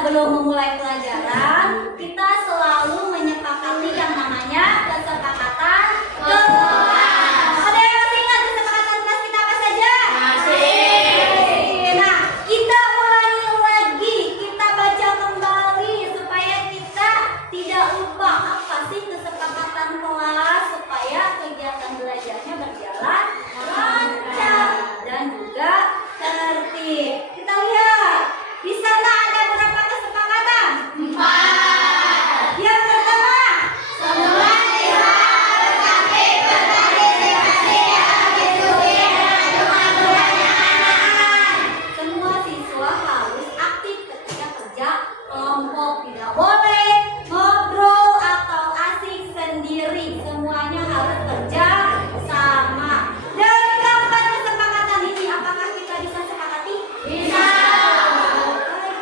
sebelum memulai pelajaran, kita selalu menyepakati yang namanya kesepakatan kelas. Ada yang masih ingat kesepakatan kelas kita apa saja? Masih. Nah, kita ulangi lagi, kita baca kembali supaya kita tidak lupa apa sih kesepakatan kelas, supaya kegiatan belajarnya berjalan lancar dan juga tertib. Kita lihat, di sana ada berapa kesepakatan? 4. Yang pertama, semua siswa aktif berpartisipasi dalam diskusi dan pertanyaan. Semua siswa harus aktif ketika kerja kelompok. Tidak boleh ngobrol atau asik sendiri. Semuanya harus kerja sama. Dari keempat kesepakatan ini, apakah kita bisa sepakati? Bisa.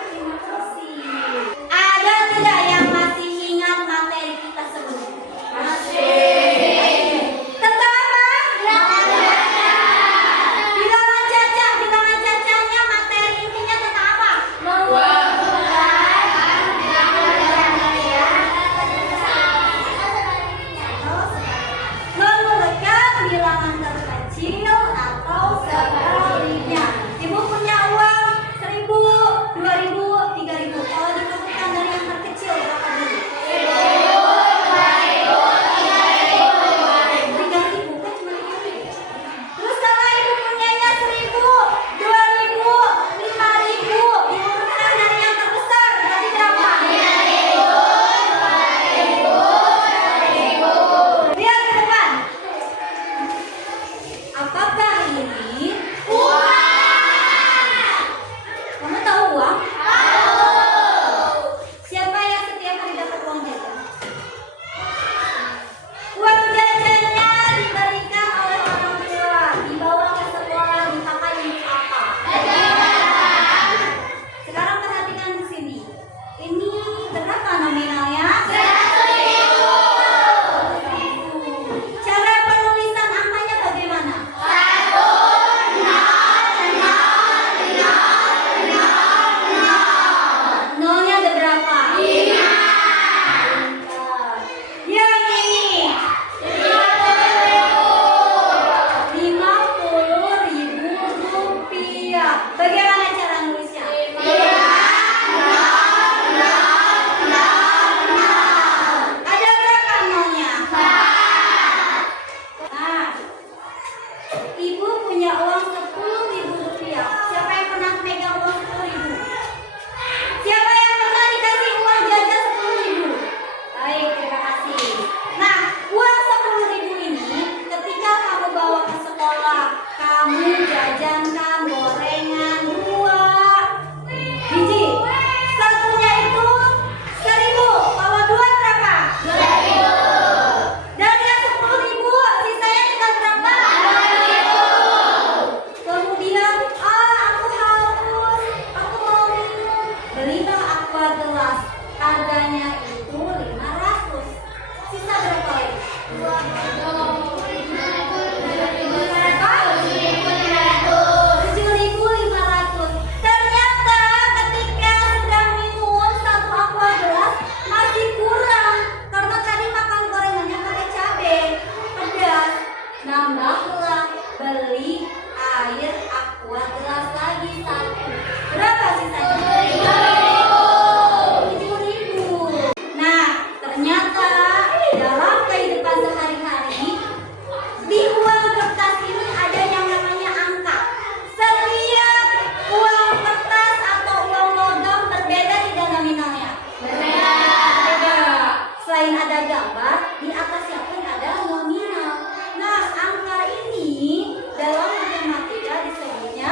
Terima kasih. Ada tidak yang masih ingat materi kita sebelumnya? Masih. Tentang apa? Bilangan caca. Bilangan cacanya materi intinya tentang apa? Mengumpulkan bilangan terkecil atau sebaliknya. Ibu punya uang 1.000, 2.000, 3.000. Kalau dikumpulkan dari yang terkecil berapa dulu? 3.000 kan cuma 3.000. Terus kalau ibu punyanya 1.000, 2.000, 5.000, diumpulkan dari yang terbesar berarti berapa? 3.000. Lihat ke depan. Apakah ini uang? Kamu tahu uang? Tahu. Siapa yang setiap hari dapat uang jajan? Uang jajannya diberikan oleh orang tua, dibawa ke sekolah, dipakai untuk apa? Sekarang perhatikan di sini. Ini berapa nominalnya? 100.000. Cara penulisan angkanya bagaimana? 1, 0, 0, 0, 0. Nolnya ada berapa? 5. Yang ini 50.000 rupiah. Bagaimana cara nulisnya? 5, 0, 0, 0, 0. Ada berapa nolnya? 4. Nah, ibu punya uang 10.000 rupiah. Siapa yang pernah megang uang 10.000? Siapa yang pernah dikasih uang jajan 10.000? Baik, terima kasih. Nah, uang 10.000 ini ketika kamu bawa ke sekolah, kamu jajankan gorengan 2 biji. Satunya itu 1.000. Kalau 2 berapa? 2.000. Dan yang 10.000 sisanya tinggal berapa? 2.000. Kemudian, aku haus, aku mau minum. Belilah aqua gelas. Harganya itu 500. Sisa berapa lagi? 7.500. Ternyata ketika sudah minum satu aqua gelas masih kurang karena tadi makan gorengannya pakai cabai pedas. Nambahlah beli air aqua gelas lagi 1. Berapa sisanya? 7.000. Nah, ternyata dalam kehidupan sehari-hari di uang kertas ini ada yang namanya angka. Setiap uang kertas atau uang logam berbeda tidak nominalnya? Berbeda. Selain ada gambar, di atasnya pun ada nominal. Nah, angka ini dalam matematika disebutnya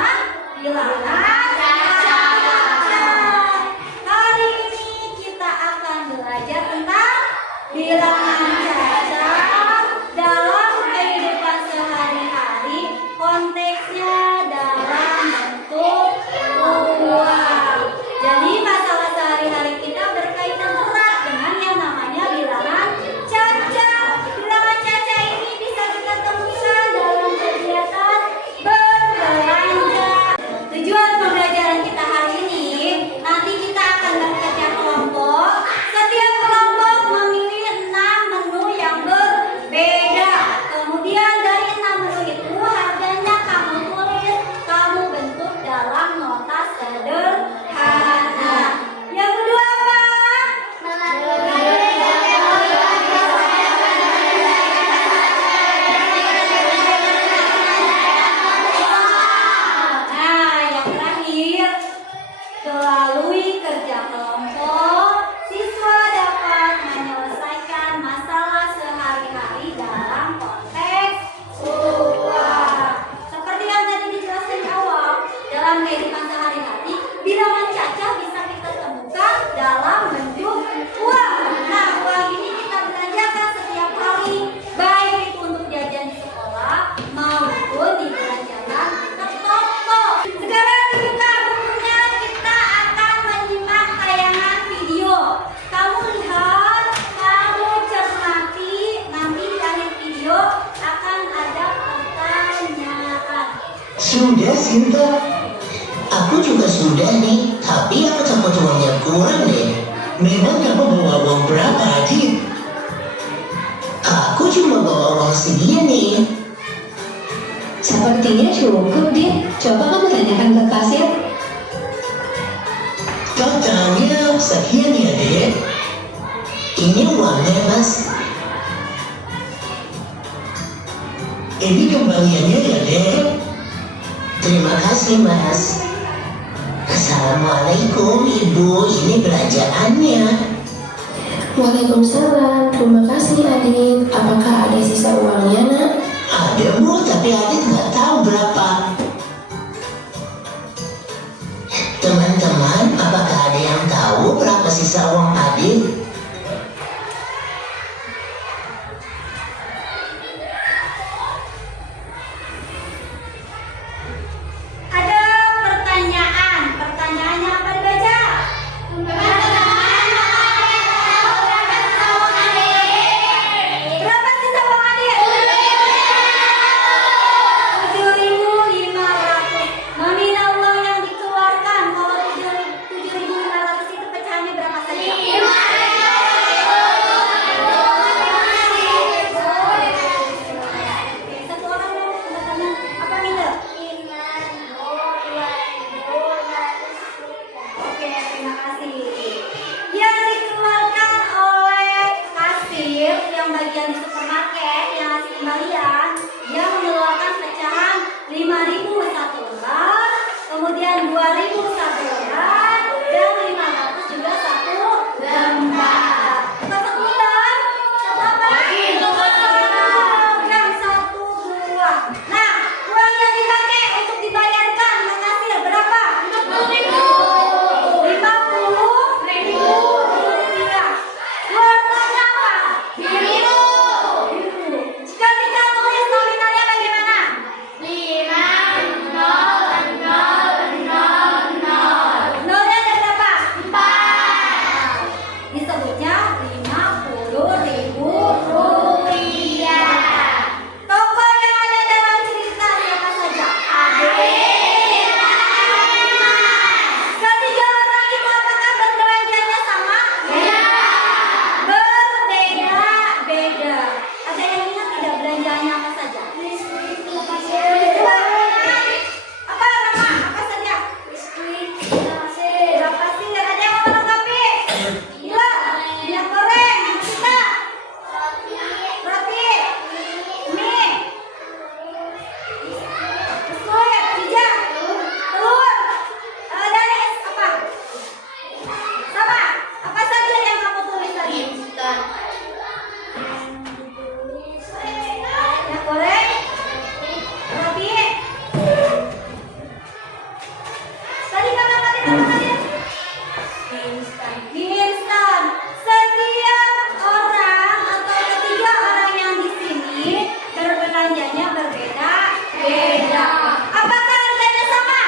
bilangan caca. Sudah, Sinta. Aku juga sudah nih, tapi aku takut uangnya kurang deh. Memang kamu bawa uang berapa, Adit? Aku cuma bawa uang segini. Sepertinya cukup, Dit. Coba kamu tanyakan ke kasir. Totalnya sekian ya, Dek. Ini uangnya, Mas. Ini kembaliannya ya, Dek. Terima kasih, Mas. Assalamualaikum, Ibu. Ini belanjaannya. Waalaikumsalam, terima kasih Adit. Apakah ada sisa uangnya, Nak? Ada, Bu, tapi Adit nggak tahu berapa. Teman-teman, apakah ada yang tahu berapa sisa uang Adit? Ada pertanyaan. Pertanyaannya apa dibaca? Berapa sisa uang adik? 7.500. Nominal uang yang dikeluarkan kalau 7.500 itu pecahannya berapa saja? Satu orang mau bertanya apa Minda? Oke, terima kasih. Yang dikeluarkan oleh kasir yang bagian di supermarket yang ngasih kembalian, dia mengeluarkan pecahan 5.000 satu lembar, kemudian 2.000 satu lembar, dan 500 juga satu lembar. Satu lembar? Satu apa? Yang satu buah. Nah, uang yang dipakai untuk dibayarkan ke kasir berapa? 50.000 rupiah. Warnanya apa? Biru. Jika kita tulis nominalnya bagaimana? 5.000.000. Nolnya ada berapa? 4. Disebutnya 50.000 rupiah. Tokoh yang ada dalam cerita siapa saja? Ketiga orang itu apakah berbelanjanya sama? Berbeda. Ada yang ingat tidak belanjanya apa saja? Dua. Apa Rama? Apa saja? Berapa sih? Ada yang mau melengkapi? Gila. Minyak goreng. Yang kita. Roti. Mie. Biskuit. Pijak. Telur. Danis. Apa? Sama. Apa saja yang kamu tulis tadi? Minyak goreng. Roti. Tadi kata tadi. Mie instan. Setiap orang atau ketiga orang yang di sini berbelanjanya berbeda. Apakah harganya sama?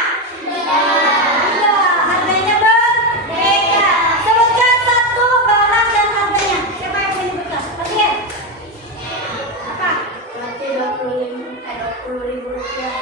Tidak, harganya berbeda. Sebutkan satu barang dan harganya. Siapa yang mau menyebutkan? Oke. Apa? 20.000 rupiah.